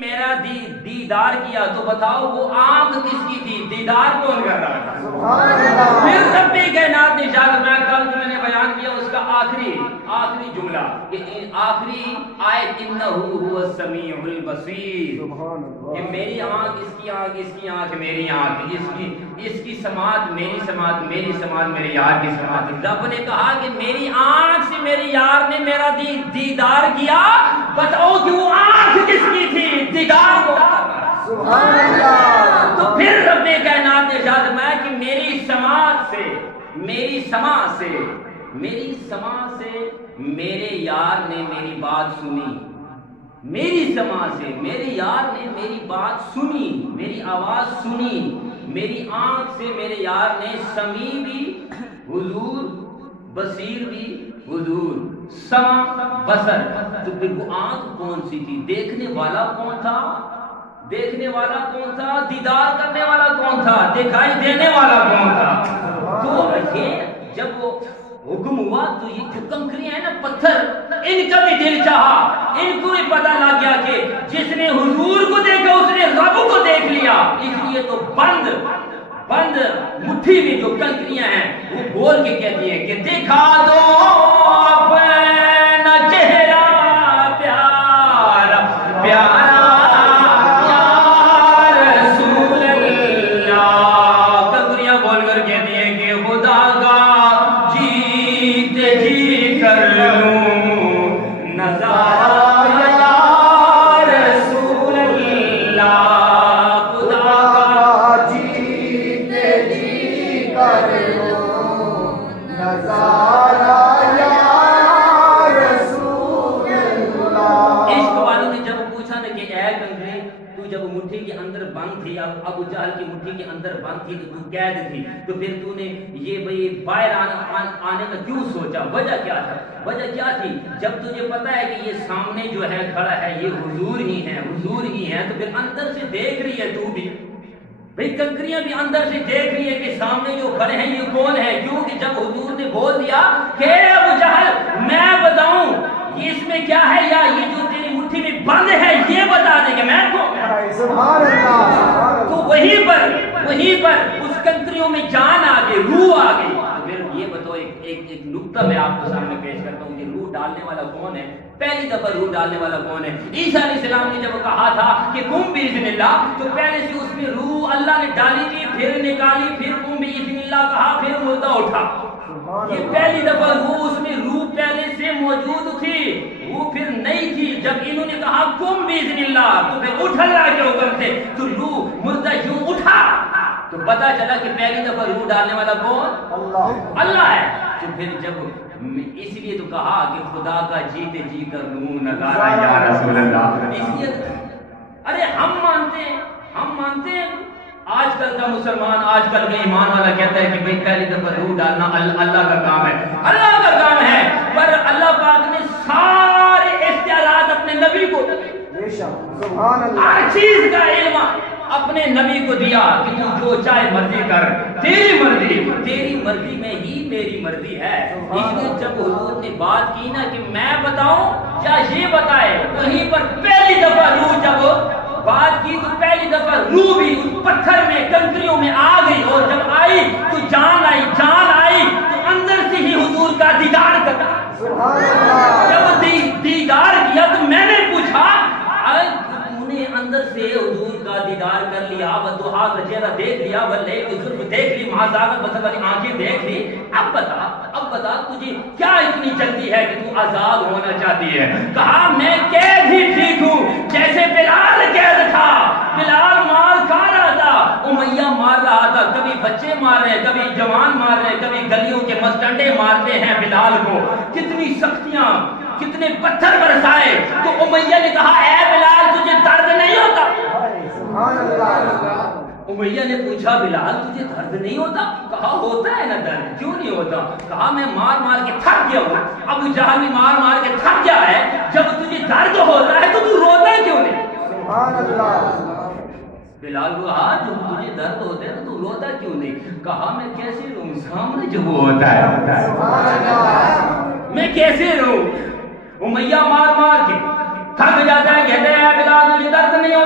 میرا دیدار کیا تو بتاؤ وہ آنکھ کس کی تھی؟ دیدار کون کر رہا تھا؟ پھر رب کائنات نے ارشاد میں کل میں نے بیان کیا اس کا آخری جملہ کہ آخری آیت انہ هو السمیع البصیر، کہ میری آنکھ اس کی آنکھ، اس کی آنکھ میری آنکھ، اس کی سماعت میری سماعت، میری سماعت میرے یار کی سماعت۔ رب نے کہا کہ میری آنکھ سے میرے یار نے میرا دیدار کیا، بتاؤ کہ وہ آنکھ کس کی تھی؟ دیدار کو سبحان اللہ۔ تو پھر رب کائنات نے ارشاد فرمایا کہ میری سماعت سے میرے یار نے میری بات سنی، میری سماعت سے میرے یار نے میری بات سنی، میری آواز سنی، میری آنکھ سے میرے یار نے سمیع بھی حضور، بصیر بھی حضور، سمع بصر۔ تو پھر وہ آنکھ کون سی تھی؟ دیکھنے والا کون تھا؟ دیدار کرنے والا کون تھا؟ دکھائی دینے والا کون تھا؟ تو یہ جب وہ حکم ہوا تو یہ جو کنکریاں ہیں نا، پتھر، ان کا بھی دل چاہا، ان کو بھی پتہ لگ گیا کہ جس نے حضور کو دیکھا اس نے رب کو دیکھ لیا، اس لیے تو بند مٹھی میں جو کنکریاں ہیں وہ بول کے کہتی ہیں کہ دکھا دو اپنا چہرہ پیارا پیارا ابو جہل کی مٹھی کے اندر بند تھی، تو قید تھی، تو پھر تو نے یہ بھئی باہر آنے کا کیوں سوچا؟ وجہ کیا تھی؟ جب تجھے پتا ہے کہ یہ سامنے جو ہے کھڑا ہے یہ حضور ہی ہیں، تو پھر اندر سے دیکھ رہی ہے تو بھی بھئی، کنکریاں بھی اندر سے دیکھ رہی ہے کہ سامنے جو کھڑے ہیں یہ کون ہے؟ کیونکہ جب حضور نے بول دیا کہ ابو جہل میں بتاؤں یہ اس میں کیا ہے، یا یہ جو تیری مٹھی میں بند ہے یہ بتا دے کہ میں کون؟ سبحان اللہ۔ تو وہیں پر اس کنکریوں میں جان آ گئی، روح آ گئی۔ تو پھر یہ بتاؤ، ایک نکتہ میں آپ کو سامنے پیش کرتا ہوں کہ روح ڈالنے والا کون ہے؟ پہلی دفعہ روح ڈالنے والا کون ہے؟ عیسیٰ علیہ السلام نے جب کہا تھا کہ قم باذن اللہ، تو پہلے سے اس میں روح اللہ نے ڈالی تھی، پھر نکالی، پھر قم باذن اللہ کہا، پھر مردہ اٹھا۔ یہ پہلی دفعہ روح، اس میں روح پہلے سے موجود تھی، وہ پھر نہیں تھی۔ جب انہوں نے کہا قم باذن اللہ، تو پھر اٹھ اللہ کے حکم سے، تو روح مردہ یوں اٹھا، تو پتا چلا کہ پہلی دفعہ روح ڈالنے والا کون؟ اللہ ہے۔ تو پھر جب اس لیے تو کہا کہ خدا کا جیتے جی کر لوں نظارہ یا رسول اللہ۔ اس لیے ارے ہم مانتے ہیں آج کل کا مسلمان، آج کل کا ایمان والا کہتا ہے کہ بھئی پہلی دفعہ روح ڈالنا اللہ کا کام ہے، پر اللہ پاک نے سارے اختیارات اپنے نبی کو، ہر چیز کا علم اپنے نبی کو دیا کہ تو جو چاہے مرضی کر، تیری مرضی میں ہی میری مرضی ہے۔ اس لیے جب حضور نے بات کی نا کہ میں بتاؤں یا یہ بتائے، وہیں پر پہلی دفعہ روح جب بات کی تو پہلی دفعہ روح بھی اس پتھر میں، کنکریوں میں آ گئی، اور جب آئی تو جان آئی تو اندر سے ہی حضور کا دیدار کرا۔ جب دیدار کیا تو میں نے پوچھا تو نے اندر سے حضور کا دیدار کر لیا، وضحا کا چہرہ دیکھ لیا، واللیل کی زلف دیکھ لی، محاذاق البصر والی آنکھیں دیکھ لی، اب بتا تجھے کیا اتنی جلدی ہے کہ تو آزاد ہونا چاہتی ہے؟ کہا میں قید ہی ٹھیک ہوں، جیسے بلال قید تھا، بلال مار کھا رہا تھا، امیہ مار رہا تھا، کبھی بچے مار رہے ہیں، کبھی جوان مار رہے ہیں، کبھی گلیوں کے مسٹنڈے مارتے ہیں بلال کو، کتنی سختیاں، کتنے پتھر برسائے۔ تو امیہ نے کہا اے بلال تجھے درد نہیں ہوتا؟ امیہ نے پوچھا بلال تجھے درد نہیں ہوتا؟ کہا ہوتا ہے نا درد، کیوں نہیں ہوتا؟ کہا میں مار کے تھک گیا ہوں، ابو جہل بھی مار کے تھک گیا ہے، جب تجھے درد ہوتا ہے تو روتا کیوں نہیں؟ بلال کو کہا جب تجھے درد ہوتا ہے تو روتا کیوں نہیں؟ کہا میں کیسے رہوں سامنے جب وہ ہوتا ہے، میں کیسے رہوں؟ امیہ مار کے تھک جاتا ہے، کہتے ہیں بلال تجھے درد نہیں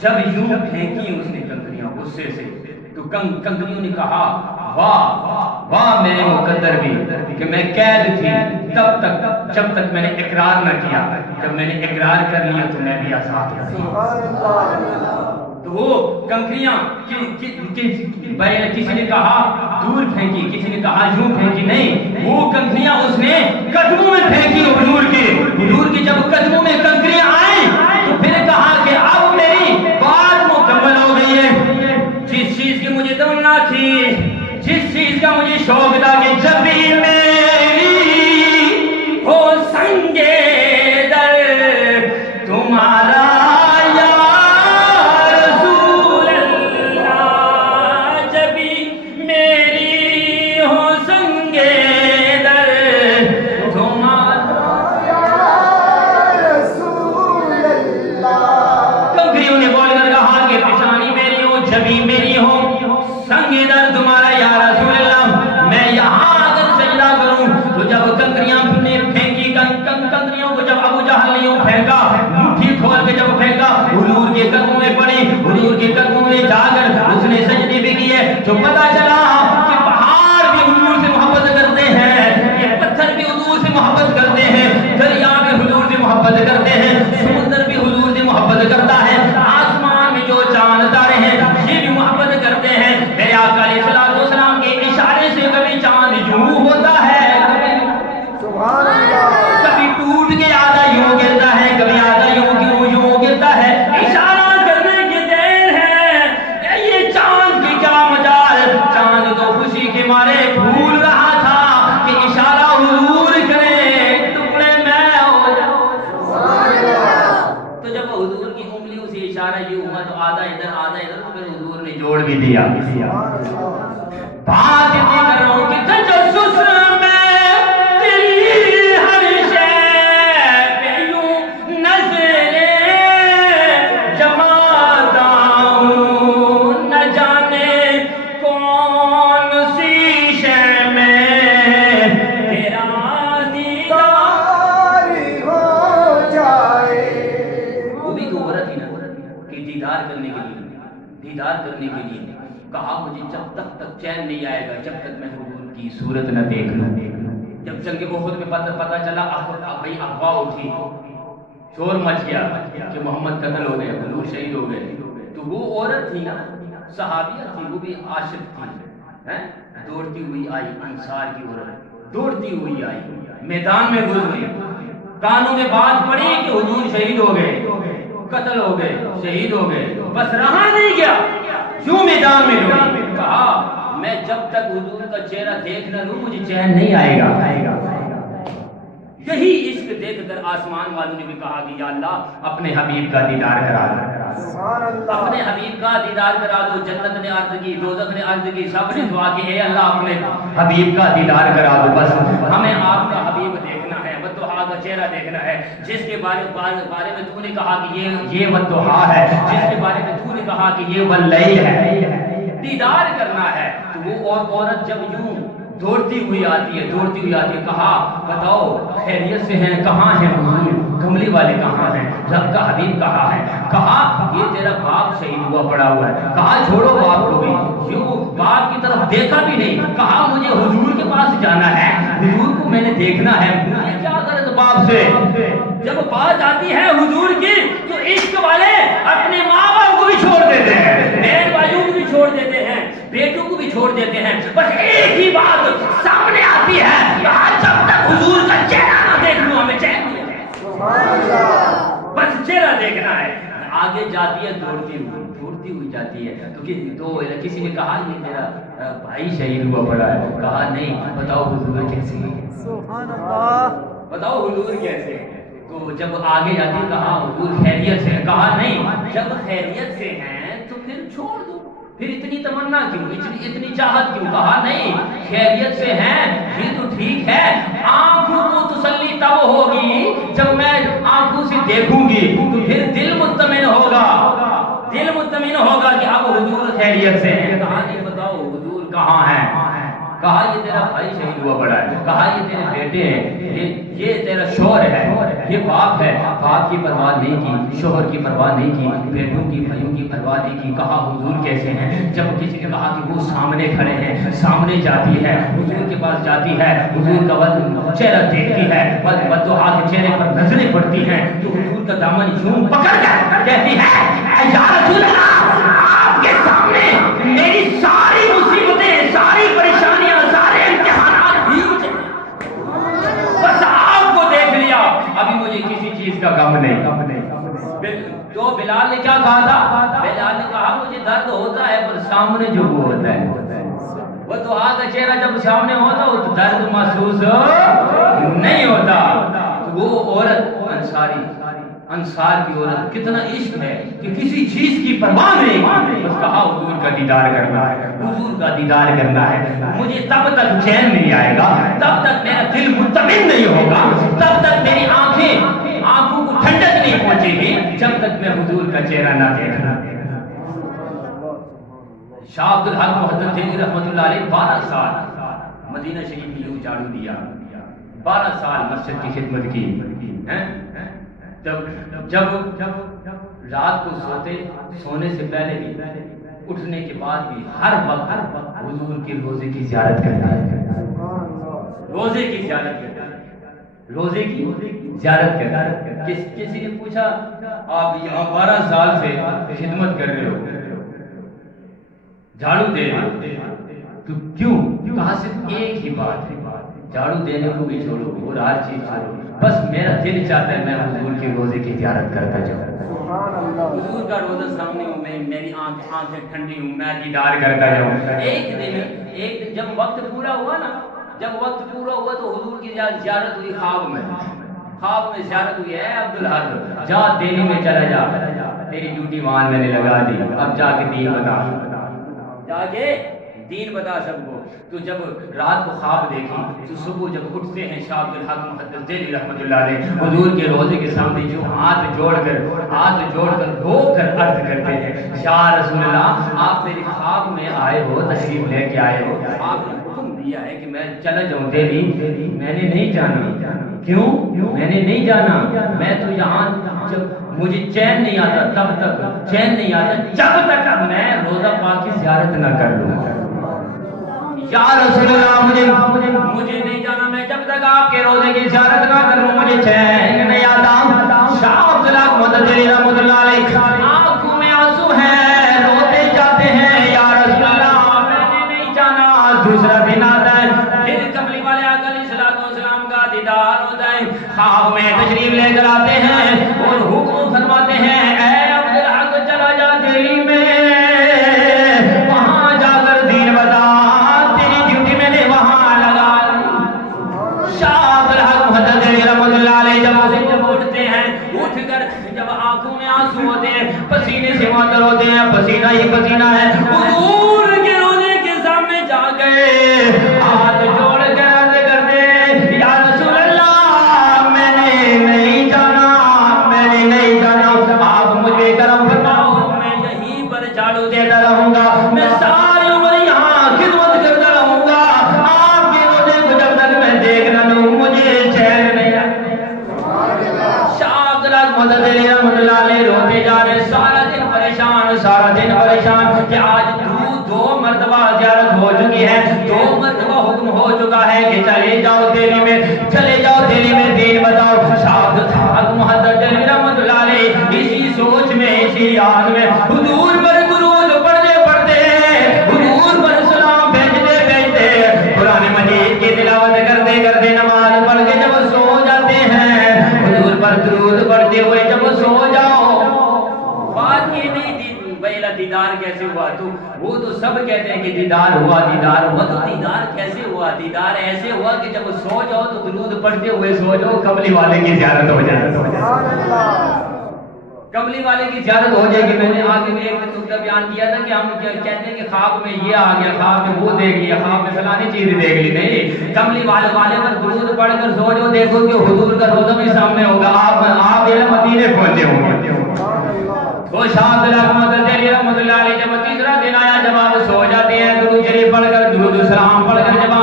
جب یوں پھینکی اس نے کنکریاں غصے سے تو کنکریوں نے کہا واہ واہ میرے مقدر بھی کہ میں قید تھی تب تک جب تک میں نے اقرار نہ کیا، جب میں نے اقرار کر لیا تو میں بھی آزاد ہو گیا۔ تو وہ کنکریاں کسی نے کہا دور پھینکی، کسی نے کہا یوں پھینکی، نہیں وہ کنکریاں اس نے قدموں میں پھینکی حضور کی جب قدموں میں کنکریاں آئیں تو پھر کہا کہ اب میری بات مکمل ہو گئی ہے۔ جس چیز کی مجھے تمنا تھی، جس چیز کا مجھے شوق تھا کہ جب بھی میری ہو سنگے در تمہارا تو پتا چلا کہ پہاڑ بھی حضور سے محبت کرتے ہیں، یہ پتھر بھی حضور سے محبت کرتے ہیں، دریا بھی حضور سے محبت کرتے ہیں، سمندر بھی حضور سے محبت کرتا ہے، آسمان میں جو چاند تارے ہیں یہ بھی محبت کرتے ہیں۔ میرے آقا علیہ الصلوۃ والسلام کے اشارے سے کبھی چاند یوں ہوتا ہے، سبحان اللہ، کبھی ٹوٹ کے آدھا یوں گرتا ہے، کبھی آدھا یوں گرتا ہے۔ اشارہ کرنے کی دیر ہے، یہ چاند کی کیا مجال، چاند تو خوشی کے مارے بھول رہا تھا کہ اشارہ حضور کرے ٹکڑے میں ہو جاؤ۔ تو جب حضور کی انگلیوں سے اشارہ یہ ہوا تو آدھا ادھر تو پھر حضور نے جوڑ بھی دیا۔ بات اتنی کر رہا ہوں کہ تجسس میں تیری ہر شے پہ یوں نظریں جماتا ہوں، نہ جانے کون سی شے میں تیرا دیدار ہو جائے۔ وہ بھی تو عورت ہی نا کہ دیدار کرنے کے لیے کہا مجھے جب تک چین نہیں آئے گا جب تک میں حضور کی صورت نہ دیکھ لوں۔ جب جنگ احد میں پتہ چلا بھائی افواہ اٹھی، شور مچ گیا کہ محمد قتل ہو گئے، حضور شہید ہو گئے، تو وہ عورت تھی نا، صحابیہ تھی، وہ بھی عاشق تھی، دوڑتی ہوئی آئی، انصار کی عورت دوڑتی ہوئی آئی، میدان میں گھس گئی، کانوں میں بات پڑی کہ حضور شہید ہو گئے، قتل ہو گئے، شہید ہو گئے، بس رہا نہیں گیا، کیوں میدان میں ڈوبی، کہا میں جب تک حضور کا چہرہ دیکھ نہ لوں مجھے چین نہیں آئے گا۔ یہی عشق دیکھ کر آسمان والوں نے بھی کہا کہ یا اللہ اپنے حبیب کا دیدار کرا دو، اپنے حبیب کا دیدار کرا دو۔ جنت نے عرض کی، دوزخ نے عرض کی، سب نے دعا کی اے اللہ اپنے حبیب کا دیدار کرا دو، بس ہمیں آپ کا حبیب دیکھنا ہے، والضحیٰ کا چہرہ دیکھنا ہے، جس کے بارے میں تو نے کہا کہ یہ والضحیٰ ہے، جس کے بارے میں تو نے کہا کہ یہ واللیل ہے، دیدار کرنا ہے۔ تو وہ عورت جب یوں دوڑتی ہوئی آتی ہے، کہا بتاؤ خیریت سے ہیں، کہاں ہیں حضور، کملی والے کہاں ہیں، رب کا حبیب کہاں ہے؟ کہا یہ تیرا باپ شہید ہوا پڑا ہوا ہے۔ کہا چھوڑو باپ کو بھی، یوں باپ کی طرف دیکھا بھی نہیں، کہا مجھے حضور کے پاس جانا ہے، حضور کو میں نے دیکھنا ہے، مجھے کیا غرض باپ سے؟ جب بات آتی ہے حضور کی تو عشق والے اپنے ماں باپ کو بھی چھوڑ دیتے ہیں، بہن بھائیوں کو بھی چھوڑ دیتے ہیں، بیٹوں کو بھی چھوڑ دیتے ہیں، بس ایک ہی بات سامنے آتی ہے، جب تک حضور کا چہرہ نہ دیکھ لوں ہمیں چین نہیں ہے، بس چہرہ دیکھنا ہے۔ آگے جاتی ہے دوڑتی ہوئی جاتی ہے، تو کسی نے کہا یہ میرا بھائی شہید ہوا پڑا ہے، کہا نہیں، بتاؤ حضور کیسے ہیں، بتاؤ حضور کیسے ہیں؟ تو جب آگے جاتی کہا حضور خیریت سے ہیں، کہا نہیں، جب خیریت سے ہیں تو پھر چھوڑ دو، پھر اتنی تمنا کیوں، اتنی چاہت کیوں؟ کہا نہیں، خیریت سے ہیں یہ تو ٹھیک ہے، آنکھوں کو تسلی تب ہوگی جب میں آنکھوں سے دیکھوں گی تو پھر دل مطمئن ہوگا کہ اب حضور خیریت سے ہیں۔ کہا نہیں، بتاؤ حضور کہاں ہیں؟ کہا یہ تیرا بھائی شہید ہوا پڑا ہے، کہا یہ تیرے بیٹے ہیں، یہ تیرا شوہر ہے، یہ باپ ہے، باپ کی پرواہ نہیں کی، شوہر کی پرواہ نہیں کی، بیٹوں کی بھائیوں کی پرواہ نہیں کی۔ کہا حضور کیسے ہیں؟ جب کسی نے کہا کہ وہ سامنے کھڑے ہیں، سامنے جاتی ہے، حضور کے پاس جاتی ہے، حضور کا چہرہ دیکھتی ہے، بددعا کے چہرے پر نظریں پڑتی ہیں، تو حضور کا دامن یوں پکڑ کر کہتی ہے اے یا رسول اللہ، آپ کے سامنے میری ساری مصیبتیں، ساری پریشانیاں، سارے امتحانات بھی مجھے، بس آپ کو دیکھ لیا، ابھی مجھے کسی چیز کا غم نہیں۔ تو بلال نے کیا کہا تھا؟ بلال نے کہا مجھے درد ہوتا ہے پر سامنے جو وہ ہوتا ہے، وہ تو کا چہرہ جب سامنے ہوتا وہ تو درد محسوس نہیں ہوتا۔ وہ عورت انصار کی عورت، کتنا عشق ہے کہ کسی چیز کی پرواہ نہیں، بس کہا حضور کا دیدار کرنا ہے، حضور کا دیدار کرنا ہے، مجھے تب تک چین نہیں آئے گا، تب تک میرا دل مطمئن نہیں ہوگا، تب تک میری آنکھوں کو ٹھنڈک نہیں پہنچے گی جب تک میں حضور کا چہرہ نہ دیکھنا۔ شاہ عبد الحق محدث دہلوی رحمۃ اللہ علیہ 12 سال مدینہ شریف میں یوں جھاڑو دیا، 12 سال مسجد کی خدمت کی۔ جب رات کو سونے سے پہلے بھی، اٹھنے کے بعد بھی ہر وقت حضور کے روزے کی زیارت کرتا ہے، روزے کی زیارت کرتا ہے، روزے کی زیارت کرتا ہے۔ کسی نے پوچھا آپ یہاں 12 سال سے خدمت کر رہے ہو، جھاڑو دے رہے ہو، تو کیوں؟ کہا صرف ایک ہی بات ہے، جھاڑو دینے کو بھی چھوڑو اور ہر چیز چھوڑو، بس میرا دل چاہتا ہے میں حضور کے روزے کی زیارت کرتا جاؤں، حضور کا روزہ سامنے ہوں، میری آنکھیں ٹھنڈی ہوں، میں دیدار کرتا جاؤں۔ ایک دن جب وقت پورا ہوا نا، جب وقت پورا ہوا تو حضور کی زیارت ہوئی، خواب میں زیارت ہوئی ہے عبدالحق جا دہلی میں چلا جا، تیری ڈیوٹی وہاں میں نے لگا دی، اب جا کے دین بتا، جا کے دین بتا سب کو۔ تو جب رات کو خواب دیکھی تو صبح جب اٹھتے ہیں شاہ عبد الحق محدث دہلوی رحمۃ اللہ علیہ حضور کے روزے کے سامنے جو ہاتھ جوڑ کر رو کر عرض کرتے ہیں یا رسول اللہ آپ میرے خواب میں آئے ہو، تشریف لے کے آئے ہو، آپ نے حکم دیا ہے کہ میں چلا جاؤں دہلی، میں نے نہیں جانا۔ کیوں میں نے نہیں جانا؟ میں تو یہاں جب مجھے چین نہیں آتا تب تک چین نہیں آتا جب تک میں روزہ پاک کی زیارت نہ کر لوں۔ یا رسول اللہ مجھے نہیں جانا، میں جب تک آپ کے روزے کی زیارت نہ کروں مجھے چین نہیں آتا۔ شاہ عبد الحق محدث دہلوی رحمۃ اللہ علیہ آنکھوں میں آنسو ہیں، روتے جاتے ہیں یا رسول اللہ میں نے نہیں جانا۔ دوسرا دن آتا ہے، پھر کملی والے آقا علیہ الصلوۃ والسلام کا دیدار ہوتا ہے، خواب میں تشریف لے کر آتے ہیں اور حکم فرماتے ہیں اے عبد الحق چلا جا دہلی میں، وہاں جا کر دین بتا، جب آنکھوں میں آنسو ہوتے ہیں، پسینے سے معطر ہوتے ہیں، پسینہ ہی پسینہ ہے، حضور کے روزے کے سامنے جا گئے، ہاتھ جوڑ کر عرض کرتے یا رسول اللہ میں نے نہیں جانا، میں نے نہیں جانا، آپ مجھے کرم فرماؤ، میں یہیں پر جھاڑو دیتا رہوں گا، میں ساری عمر یہاں خدمت کرتا رہوں گا، آپ کے روزے کو جب تک میں دیکھ نہ لوں مجھے چین نہیں آئے۔ محدث دہلوی رحمۃ اللہ علیہ روتے جا رہے، سارا دن پریشان کہ آج دو مرتبہ زیارت ہو چکی ہے، 2 مرتبہ حکم ہو چکا ہے کہ چلے جاؤ دہلی میں دین بتاؤ۔ شاہ عبد الحق محدث دہلوی رحمۃ اللہ علیہ اسی سوچ میں، اسی یاد میں حضور پر درود پڑھتے حضور پر سلام بھیجتے قرآن مجید کی تلاوت کرتے نماز پڑھ کے جب سو جاتے ہیں، حضور پر درود پڑھتے ہوئے جب سو جاؤ، بات یہ نہیں پہلا دیدار کیسے ہوا، تو وہ تو سب کہتے ہیں کہ دیدار ہوا تو دیدار کیسے ہوا؟ دیدار ایسے ہوا کہ جب سو جاؤ تو درود پڑھتے ہوئے سو جاؤ، کملی والے کی زیارت ہو جائے، کملی والے کی زیارت ہو جائے گی۔ میں نے آگے میں ایک نقطہ بیان کیا تھا کہ ہم کہتے ہیں کہ خواب میں یہ آ گیا، خواب میں وہ دیکھ لیا، خواب میں فلانی چیز دیکھ لی، نہیں، کملی والے پر درود پڑھ کر سو جاؤ، دیکھو کہ حضور کا روزہ بھی سامنے ہوگا، آپ مدینے پہنچے ہوں گے۔ وہ شاہ عبد الحق محدث دہلوی رحمۃ اللہ علیہ جب تیسرا دن آیا، جب آپ سو جاتے ہیں درود شریف پڑھ کر، درود السلام پڑھ کر جب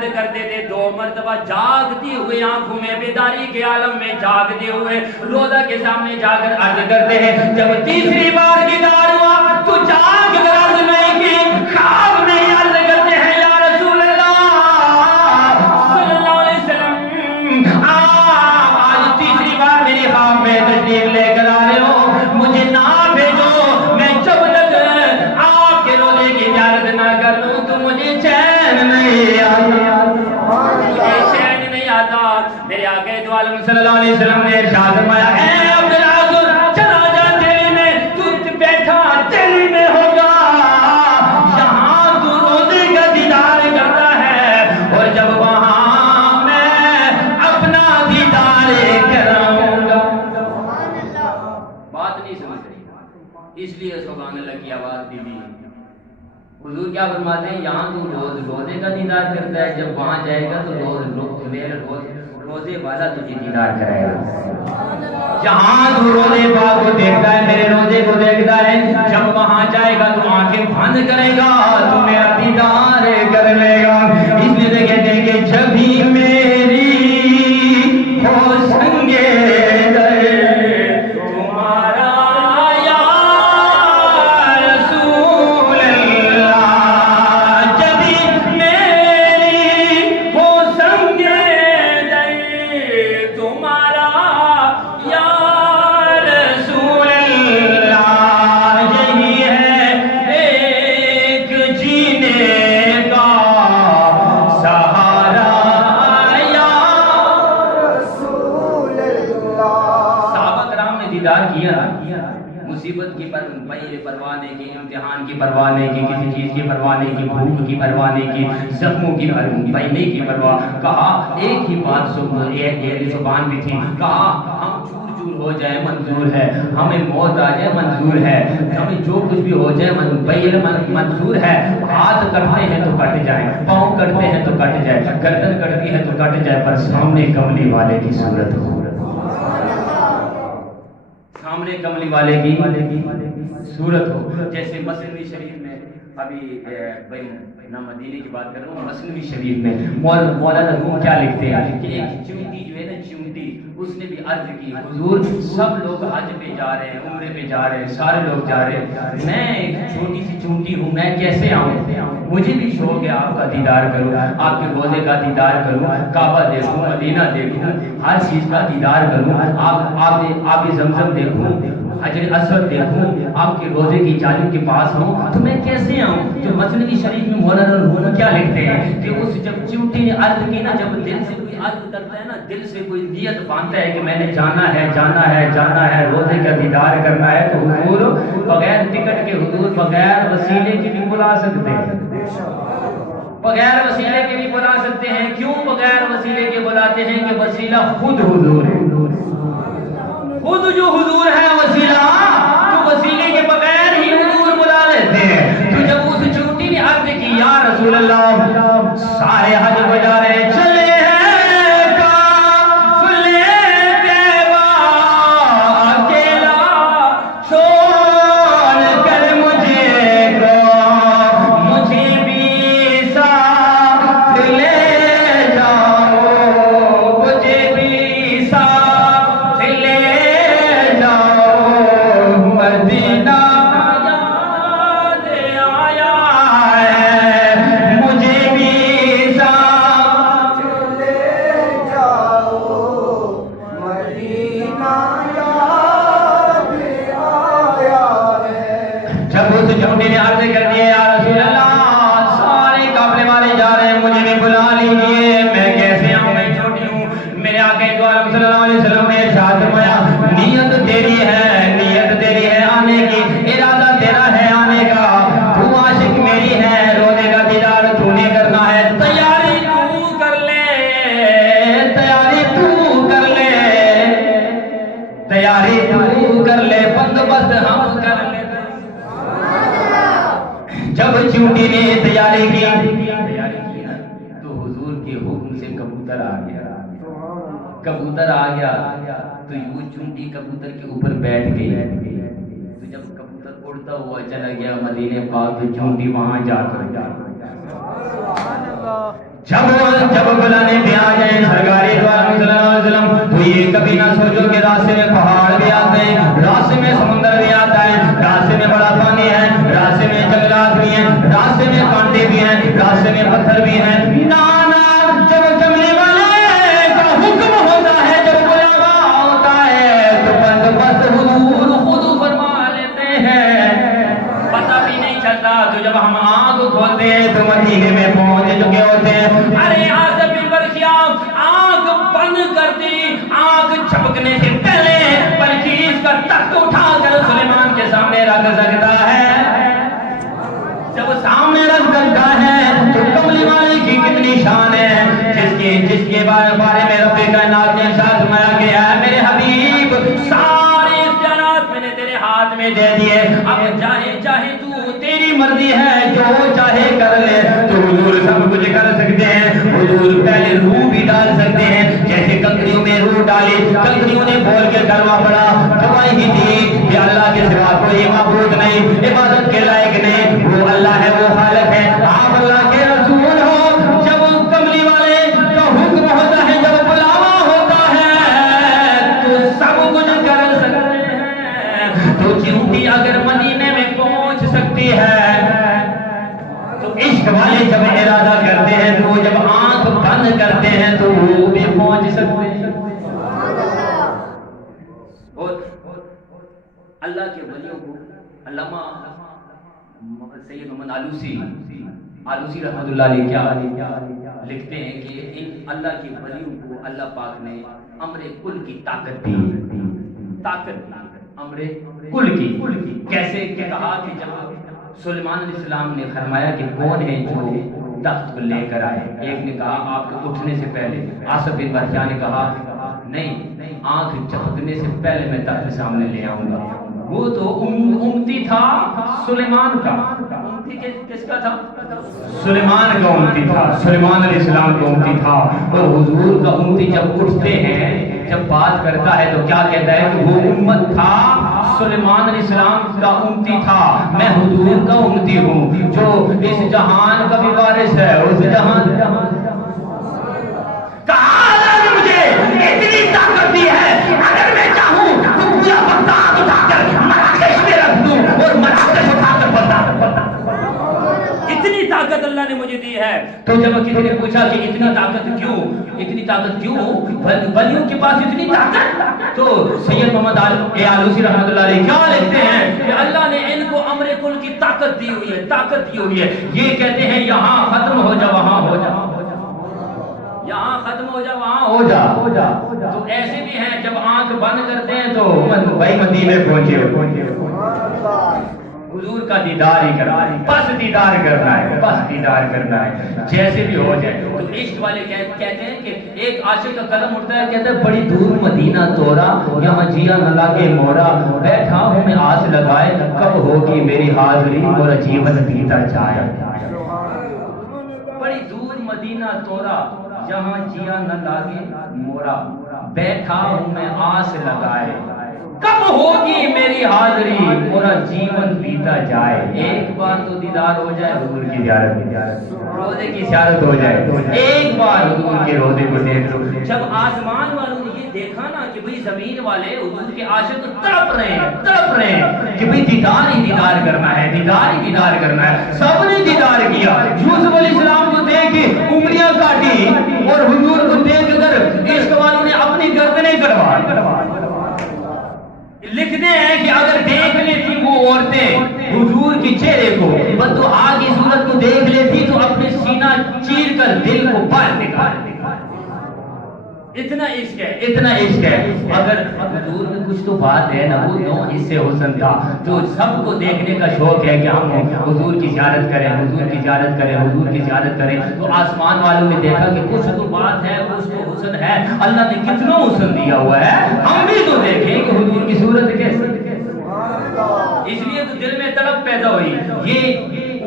عرض کرتے تھے 2 مرتبہ جاگتی ہوئے آنکھوں میں بیداری کے عالم میں جاگتے ہوئے روزہ کے سامنے جا کر عرض کرتے ہیں جب تیسری بار دیدار ہوا تو جاگ کر عرض نہیں کی خواب میں عرض کرتے ہیں یا رسول اللہ صلی اللہ علیہ وسلم آج تیسری بار میری خواب میں تشریف لے کر آ رہے ہو مجھے نہ بھیجو میں جب تک آپ کے روزے کی اجازت نہ کر لوں تو مجھے چین نہیں آتا مجھے چین نہیں آتا میرے آقا دو عالم صلی اللہ علیہ وسلم نے ارشاد فرمایا اے عبد العزیز چلا جا دلی میں تو بیٹھا دلی میں ہوگا یہاں تو روزے کا دیدار کرتا ہے اور جب وہاں میں اپنا دیدار کراؤں گا بات نہیں سمجھ رہی اس لیے سبحان اللہ کی آواز دی دی حضور کیا فرماتے ہیں یہاں تو روزے کا دیدار کرتا ہے جب وہاں جائے گا تو روزے والا تجھے دیدار کرائے گا جہاں تو روزے پاک کو دیکھتا ہے میرے روزے کو دیکھتا ہے جب وہاں جائے گا تو آنکھیں بند کرے گا تو میرا دیدار کر لے گا اس لیے کہتے ہیں کہ جب بھی میری ہو سنگے مصیبت کی پرواہ نہیں کی امتحان کی پرواہ نہیں کی کسی چیز کی پرواہ نہیں کی بھوک کی پرواہ نہیں کی زخموں کی نہیں کی پرواہ کہا ایک ہی بات زبان بھی تھی کہا ہم چور چور ہو جائے منظور ہے ہمیں موت آ جائے منظور ہے ہمیں جو کچھ بھی ہو جائے منظور ہے ہاتھ کٹتے ہیں تو کٹ جائیں پاؤں کٹتے ہیں تو کٹ جائے گردن کٹتی ہے تو کٹ جائے پر سامنے کملی والے کی صورت ہو سامنے کملی والے کی صورت ہو جیسے مثنوی شریف میں ابھی نہ مدینے کی بات کر رہا ہوں مثنوی شریف میں مولانا روم کیا لکھتے ہیں کہ ایک چونٹی جو ہے نا چونٹی اس نے بھی عرض کی حضور سب لوگ حج پہ جا رہے ہیں عمرے پہ جا رہے ہیں سارے لوگ جا رہے ہیں میں ایک چھوٹی سی چونٹی ہوں میں کیسے آؤں مجھے بھی شوق ہے آپ کا دیدار کروں آپ کے روزے کا دیدار کروں کعبہ دیکھوں مدینہ دیکھوں ہر چیز کا دیدار کروں آپ زمزم دیکھوں حجر اسود دیکھوں آپ کے روزے کی جانب کے پاس ہوں تو میں کیسے آؤں جو مثنوی شریف میں مولانا روم کیا لکھتے ہیں کہ اس جب چونٹی نے عرض کی نا جب دل سے کوئی عرض کرتا ہے نا دل سے کوئی نیت باندھتا ہے کہ میں نے جانا ہے روزے کا دیدار کرنا ہے تو حضور بغیر ٹکٹ کے حضور بغیر وسیلے کے بھی بلا سکتے ہیں بغیر وسیلے کے بھی بلا سکتے ہیں کیوں بغیر وسیلے کے بلاتے ہیں کہ وسیلہ خود حضور ہے خود جو حضور ہے وسیلہ تو وسیلے کے بغیر ہی حضور بلا لیتے ہیں تو جب اس چونٹی نے عرض کی یا رسول اللہ سارے حج بجا رہے چلے جب چونٹی نے تیاری کی تو حضور کے حکم سے کبوتر آ گیا تو وہ چونٹی کبوتر کے اوپر بیٹھ گئی تو جب کبوتر اڑتا ہوا چلا گیا مدینے پاک تو چونٹی وہاں جا کر جب بلانے پہ آ جائے سرکاری دوار صلی اللہ علیہ وسلم تو یہ کبھی نہ سوچو کہ راستے میں پہاڑ بھی آتے ہیں، راستے میں سمندر بھی آتا ہے، راستے میں بڑا پانی ہے، راستے میں جنگلات بھی ہیں، راستے میں کانٹے بھی ہیں، راستے میں پتھر بھی ہیں۔ نانا جب کملی والے کا حکم ہوتا ہے، جب بلاوا ہوتا ہے تو بندوبست حضور خود فرما لیتے ہیں، پتہ بھی نہیں چلتا۔ تو جب ہم آنکھ کھولتے ہیں تو مدینے میں پہنچ چکے ہوتے ہیں۔ ارے آصف بن برخیا آنکھ بند کرتی، آنکھ جھپکنے سے پہلے بلقیس کا تخت اٹھا کر سلیمان کے سامنے رکھ سکتا ہے۔ جب سامنے رکھ سکتا ہے تو کملی والی کی کتنی شان ہے، جس کے بارے میں رب کائنات نے ارشاد فرمایا گیا ہے، میرے حبیب سارے اختیارات میں نے تیرے ہاتھ میں دے دیے، اب چاہے تو تیری مرضی ہے، جو چاہے کر لے۔ تو حضور سب کچھ کر سکتے ہیں، حضور پہلے روح بھی ڈال سکتے ہیں، جیسے کنکریوں میں روح ڈالی، کنکریوں نے بول کے کلمہ پڑھا، گواہی دی کہ اللہ کے سوا کوئی معبود نہیں، عبادت کے لائق نہیں، وہ اللہ ہے، وہ خالق ہے، آپ اللہ کے رسول ہو۔ جب کملی والے کا حکم ہوتا ہے، جب بلاوا ہوتا ہے تو سب کچھ کر سکتے ہیں۔ تو چیونٹی اگر مدینے میں پہنچ سکتی ہے تو عشق والے جب ارادہ کرتے ہیں تو وہ جب آنکھ بند کرتے ہیں تو وہ بھی پہنچ سکتے ہیں۔ اور اللہ کے ولیوں کو علامہ سید محمد آلوسی رحمۃ اللہ علیہ کیا لکھتے ہیں کہ ان اللہ کے ولیوں کو اللہ پاک نے امر کل کی طاقت دی، امر کل کی۔ کیسے کہ کہا کہ جب سلیمان علیہ السلام نے فرمایا کہ کون ہے جو تخت کو لے کر آئے، ایک نے کہا آپ کے اٹھنے سے پہلے، آصف بن برخیا نے کہا نہیں، آنکھ جھپکنے سے پہلے میں تخت سامنے لے آؤں گا۔ وہ تو امتی تھا سلیمان کا، امتی کس کا تھا؟ سلیمان کا امتی تھا، سلیمان علیہ السلام کا امتی تھا۔ اور حضور کا امتی جب اٹھتے ہیں، جب بات کرتا ہے تو کیا کہتا ہے کہ وہ امت تھا، سلیمان علیہ السلام کا امتی تھا، میں حضور کا امتی ہوں جو اس جہان کا بھی وارث ہے، اس جہان کہا نے مجھے اتنی طاقت دی ہے، اگر میں چاہوں تو پورا بغداد اٹھا کر مراکش میں رکھ دوں اور مراکش اٹھا کر بغداد۔ اتنی طاقت اللہ نے مجھے دی ہے۔ تو جب کسی نے پوچھا کہ اتنی طاقت کیوں ولیوں کے پاس اتنی طاقت، تو سید محمد آلوسی رحمۃ اللہ علیہ کیا لکھتے ہیں کہ اللہ نے ان کو امر کل کی طاقت دی ہوئی ہے۔ یہ کہتے ہیں یہاں ختم ہو جا وہاں ہو جا، یہاں ختم ہو جا وہاں ہو جا۔ تو ایسے بھی ہیں جب آنکھ بند کرتے ہیں تو بھائی مدینے پہنچے، حضور کا دیدار ہی کرنا ہے، بس دیدار کرنا ہے، جیسے بھی ہو جائے۔ تو عشق والے کہتے ہیں کہ ایک عاشق کا قلم اٹھتا ہے، کہتا ہے بڑی دور مدینہ تورا، یہاں جیا نہ لاگے مورا، بیٹھا ہوں میں آس لگائے، کب ہوگی میری حاضری مورا جیون بیتا جائے۔ بڑی دور مدینہ تورا، یہاں جیا نہ لاگے مورا، بیٹھا ہوں میں آس لگائے، کب ہوگی میری حاضری مورا جیون بیتا جائے۔ ایک بار تو دیدار ہو جائے حضور کی زیارت، روزے کی زیارت ہو جائے، ایک بار حضور کے روزے کو دیکھ لو۔ جب آسمان والوں نے یہ دیکھا نا کہ بھئی زمین والے حضور کے عاشق تڑپ رہے ہیں کہ بھئی دیدار کرنا ہے، سب نے دیدار کیا۔ یوسف علیہ السلام کو دیکھ کے انگلیاں کاٹی اور حضور کو دیکھ کر عشق والوں نے اپنی گردنیں کٹوا۔ لکھتے ہیں کہ اگر دیکھ لیتی وہ عورتیں حضور کے چہرے کو، بددعا کی صورت کو دیکھ لیتی تو اپنے سینہ چیر کر دل کو باہر نکال۔ اتنا عشق ہے۔ اگر حضور میں کچھ تو بات ہے نا، وہ 9 حصے حسن تھا، جو سب کو دیکھنے کا شوق ہے کہ ہم حضور کی زیارت کریں، تو آسمان والوں نے دیکھا کہ کچھ تو بات ہے، کچھ تو حسن ہے، اللہ نے کتنا حسن دیا ہوا ہے، ہم بھی تو دیکھیں کہ حضور کی صورت کیسی۔ اس لیے تو دل میں طلب پیدا ہوئی۔ یہ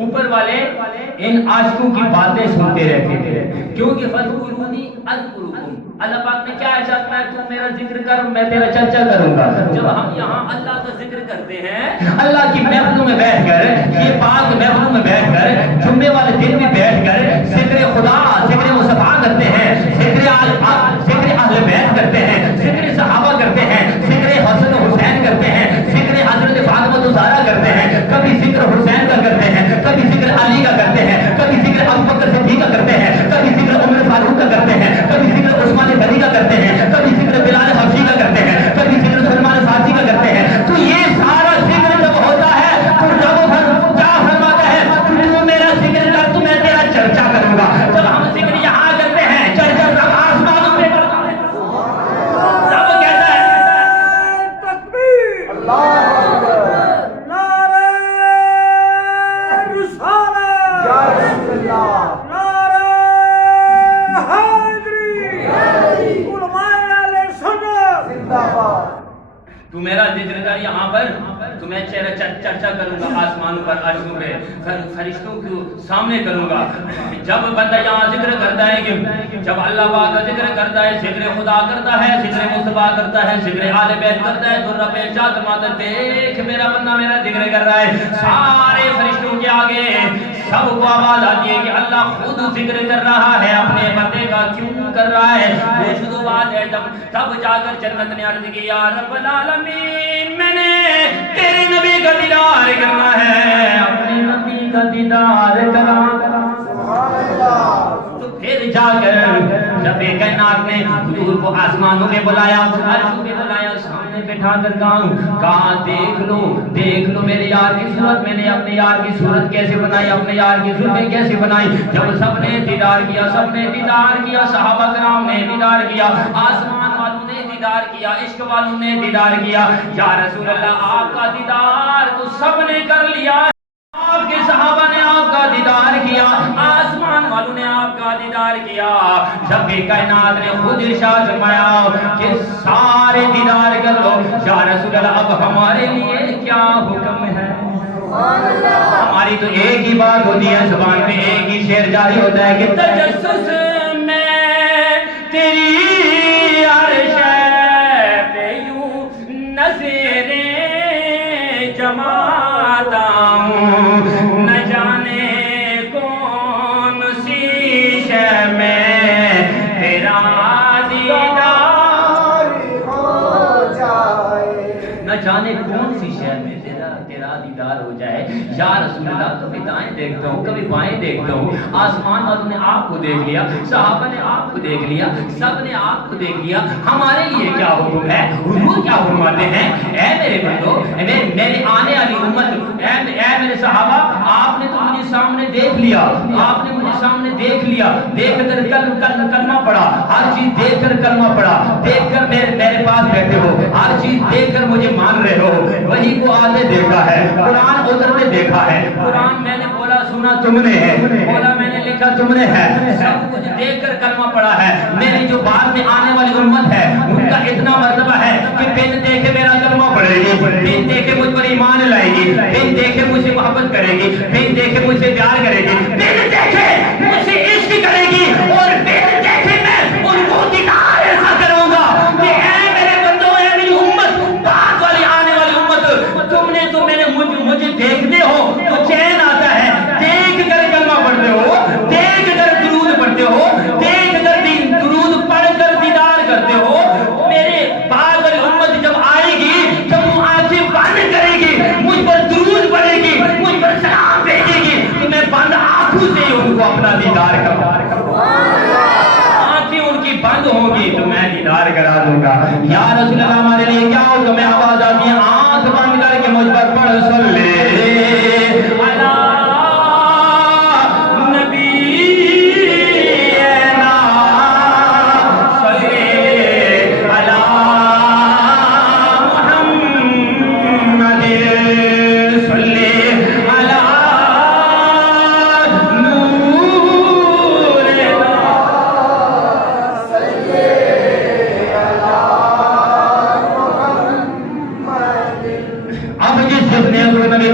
اوپر والے ان عاشقوں کی باتیں سنتے رہتے تھے، کیونکہ فذکرونی اذکرکم، اللہ پاک نے کیا ارشاد فرمایا تو میرا ذکر کر میں تیرا چرچا کروں گا۔ جب ہم یہاں اللہ کا ذکر کرتے ہیں، اللہ کی محفلوں میں بیٹھ کر، یہ پاک محفلوں میں بیٹھ کر، جمعے والے دن میں بیٹھ کر ذکر خدا، ذکر مصطفیٰ کرتے ہیں، ذکر اہل بیت کرتے ہیں، ذکر صحابہ کرتے ہیں، ذکر حسن و حسین کرتے ہیں، ذکر حضرت فاطمہ الزہرا کرتے ہیں، کبھی ذکر حسین کا کرتے ہیں، کبھی ذکر علی کا کرتے ہیں، کبھی ذکر ابوبکر صدیق کا کرتے ہیں، کبھی ذکر عمر فاروق کا کرتے ہیں، کبھی ذکر عثمان غنی کا کرتے ہیں، کبھی ذکر بلال حبشی کا کرتے ہیں، کبھی ذکر سلمان فارسی کا کرتے ہیں۔ تو یہ سارا ذکر جب ہوتا ہے تو جب کیا فرماتا ہے تو میرا ذکر کر تو میں تیرا چرچا کروں گا۔ جب ہم ذکر یہاں کرتے ہیں، چرچا تب آسمانوں پہ کرتا ہے، تب کہتا ہے تکبیر، اللہ اکبر، نعرہ رسالت، یا رسول اللہ، نعرہ حیدری، علماء اہل سنت، زندہ باد۔ تو میرا ذکر کر یہاں پر تو میں چرچا کروں گا آسمانوں پر، عرشوں پہ، فرشتوں کو سامنے کروں گا۔ جب بندہ یہاں ذکر کرتا ہے کہ جب اللہ پاک کا ذکر کرتا ہے، ذکر خدا کرتا ہے، ذکر مصطفیٰ کرتا ہے، ذکر آل بیت کرتا ہے، تو رب ارشاد فرماتا ہے دیکھ میرا بندہ میرا ذکر کر رہا ہے۔ سارے فرشتوں کے آگے سب کو آواز آتی ہے کہ اللہ خود ذکر کر رہا ہے اپنے بندے کا، کیوں کر رہا ہے؟ وہ شروع بات ہے تب جا کر جنت نے عرض کی یا رب العالمین میں نے تیرے نبی کا دیدار کرنا ہے، اپنے نبی کا دیدار کرنا۔ سبحان اللہ، تو پھر جا کر جب کائنات نے حضور کو آسمانوں پہ بلایا، عرشوں پہ بلایا، سامنے بٹھا کر کہا دیکھ لو میرے یار کی صورت، میں نے اپنے یار کی صورت کیسے بنائی، اپنے یار کی صورتیں کیسے بنائی۔ جب سب نے دیدار کیا، سب نے دیدار کیا، صحابہ کرام نے دیدار کیا، آسمان والوں نے دیدار کیا، عشق والوں نے دیدار کیا۔ یا رسول اللہ آپ کا دیدار تو سب نے کر لیا، آپ کے صحابہ نے آپ کا دیدار کیا، آسمان والوں نے آپ کا دیدار کیا۔ جب بھی کائنات نے خود ارشاد فرمایا کہ سارے دیدار کر لو، یا رسول اللہ اب ہمارے لیے کیا حکم ہے؟ ہماری تو ایک ہی بات ہوتی ہے، زبان پہ ایک ہی شعر جاری ہوتا ہے کہ تجسس میں تیری عرش پہ یوں نظریں جماتا ہوں، نہ جانے کون سی شے میں تیرا دیدار ہو جائے، نہ جانے کون سی شے میں تیرا دیدار ہو جائے۔ یا رسول اللہ کبھی دائیں دیکھتا ہوں، کبھی بائیں دیکھتا ہوں، آسمان والوں نے آپ کو دیکھ لیا، صحابہ نے آپ کو دیکھ لیا، سب نے آپ کو دیکھ لیا، ہمارے لیے کیا حکم ہے؟ حضور کیا فرماتے ہیں؟ اے میرے بندو، میرے آنے والی امت، اے میرے صحابہ، آپ نے تو مجھے سامنے دیکھ لیا، آپ نے مجھے سامنے دیکھ لیا، دیکھ کر کلمہ پڑھا، ہر چیز دیکھ کر کلمہ پڑھا، دیکھ کر میرے پاس بیٹھے ہو، ہر چیز دیکھ کر مجھے مان رہے ہو، وہی کو آتے دیکھا ہے، قرآن اترتے دیکھا ہے، قرآن میں نے بولا سنا تم نے ہے، بولا میں نے لکھا تم نے ہے، سب کچھ دیکھ کر کلمہ پڑھا ہے۔ میری جو بعد میں آنے والی امت ہے ان کا اتنا مرتبہ ہے کہ بن دیکھے میرا کلمہ پڑھے گی، بن دیکھے مجھ پر ایمان لائے گی، بن دیکھے مجھ سے محبت کرے گی، بن دیکھے مجھ سے پیار کرے گی، بن دیکھے مجھ سے عشق کرے گی، اور بن دیکھے میں ان کو دیدار ایسا کروں گا کہ اے میرے بندوں، اے میری امت، بعد والی آنے والی امت، تم نے تو مجھے دیکھتے ہو تو چین آتا ہے، دیکھ کر کلمہ پڑھتے ہو، دیکھ کر درود پڑھتے ہو، دیکھ کر درود پڑھ کر دیدار کرتے ہو۔ میرے بعد والی امت جب آئے گی، جب وہ آنکھیں بند کرے گی، مجھ پر درود پڑھے گی، مجھ پر سلام بھیجے گی، تو میں بند آنکھوں سے ان کو اپنا دیدار کروں، آنکھیں ان کی بند ہوگی تو میں دیدار کرا دوں گا۔ یا رسول اللہ ہمارے لیے کیا ہو؟ تمہیں آواز آتی ہے آنکھ بند کر کے مجھ پر پڑھ صلی علی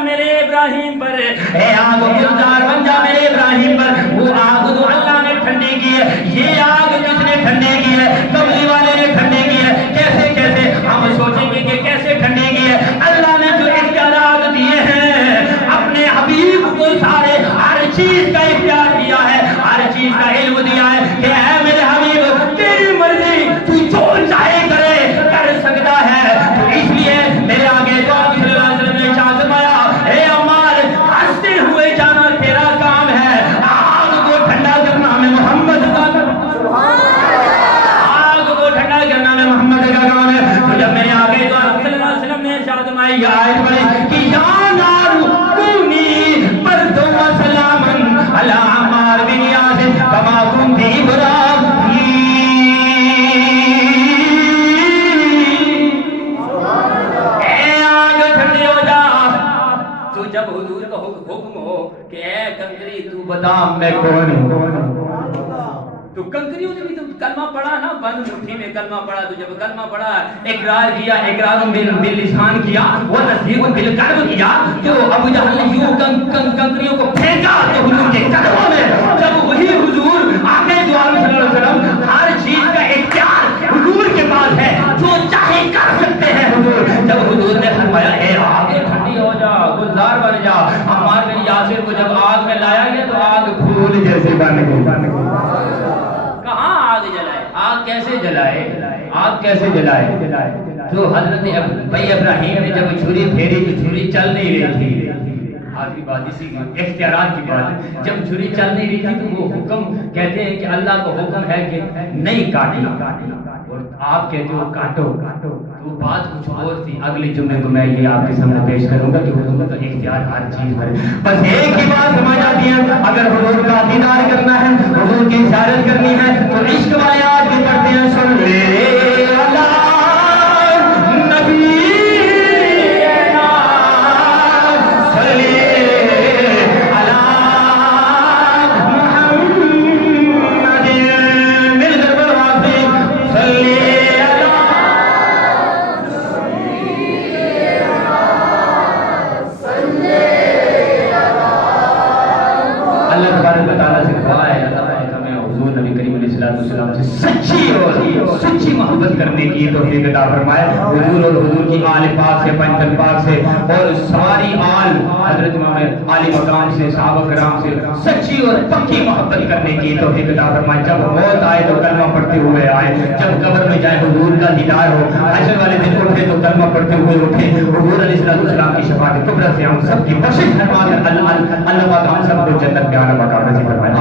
میرے ابراہیم پر اے آگ گلزار بن جا میرے ابراہیم پر وہ آگ جو اللہ نے ٹھنڈی کی ہے یہ آگ جس نے ٹھنڈی کی ہے کملی والے نے ٹھنڈی کی ہے کیسے کیسے ہم سوچیں گے کہ کیسے ٹھنڈی کی ہے اللہ نے جو اختیارات دیے ہیں اپنے حبیب کو سارے ہر چیز کا اختیار دیا ہے ہر چیز کا علم دیا ہے کہ اے میرے حبیب تیری مرضی تو جو چاہے کرے کر سکتا ہے تو اس لیے میرے آگے تو آپ صلی اللہ علیہ وسلم نے ارشاد فرمایا اے عمار ہنستے ہوئے جانا تیرا کام ہے آگ کو ٹھنڈا کرنا میں محمد کا آگ کو ٹھنڈا کرنا میں محمد کا کام ہے تو جب میرے آگے تو آپ صلی اللہ علیہ وسلم نے ارشاد فرمایا یہ آیت پڑھی کہ یا نار کونی بردو و سلامن علی عمار بن یاسر کما کنتی ابراہیم جب حضور کا حکم ہو کہ اے کنکری تو بتا میں کون ہوں تو کنکریوں نے بھی تو کلمہ پڑھا نا بند مٹھی میں کلمہ پڑھا تو جب کلمہ پڑھا اقرار کیا اقرار باللسان کیا وہ تصدیق بالقلب کیا جو ابو جہل نے یوں کنکریوں کو پھینکا تو حضور کے قدموں میں جب وہی حضور آقا دو عالم صلی اللہ علیہ وسلم ہر چیز کا اختیار حضور کے پاس ہے جو چاہے کر سکتے ہیں حضور جب حضور نے فرمایا اے آگے ٹھنڈی ہو جا گلزار بن جا عمار بن یاسر کو جب آگ میں لایا گیا تو آگ پھول جیسے بن گئی کہاں آگ جلائے آگ کیسے جلائے آپ کیسے جلائے تو حضرت بھائی ابراہیم نے جب چھری پھیری تو چھری چل نہیں رہی تھی آخری بات اسی کی اختیارات کی بات جب چھری چل نہیں رہی تھی تو وہ حکم کہتے ہیں کہ اللہ کو حکم ہے کہ نہیں کاٹنا اور آپ کہتے ہو کاٹو تو بات کچھ اور تھی اگلے جمعے کو میں یہ آپ کے سامنے پیش کروں گا کہ حضور کا اختیار ہر چیز پر ہے بس ایک ہی بات سمجھ آتی ہے اگر حضور کا دیدار کرنا ہے حضور کی زیارت کرنی ہے تو عشق والے آج بھی پڑھتے ہیں سن لے اللہ نبی سچی محبت کرنے کی توفیق عطا فرمائے حضور اور حضور کی آل پاک سے پنجتن پاک سے اور ساری آل حضرت امام عالی مقام سے صحابہ کرام سے سچی اور پکی محبت کرنے کی توفیق عطا فرمائے جب موت آئے تو کلمہ پڑھتے ہوئے آئے جب قبر میں جائے حضور کا دیدار ہو حشر والے دن اٹھے تو کلمہ پڑھتے ہوئے اٹھے حضور علیہ السلام کی شفاعت کبریٰ سے ہم سب کی بخشش فرما کر اللہ پاک ہم سب کو جنت میں اعلیٰ مقام نصیب فرمائے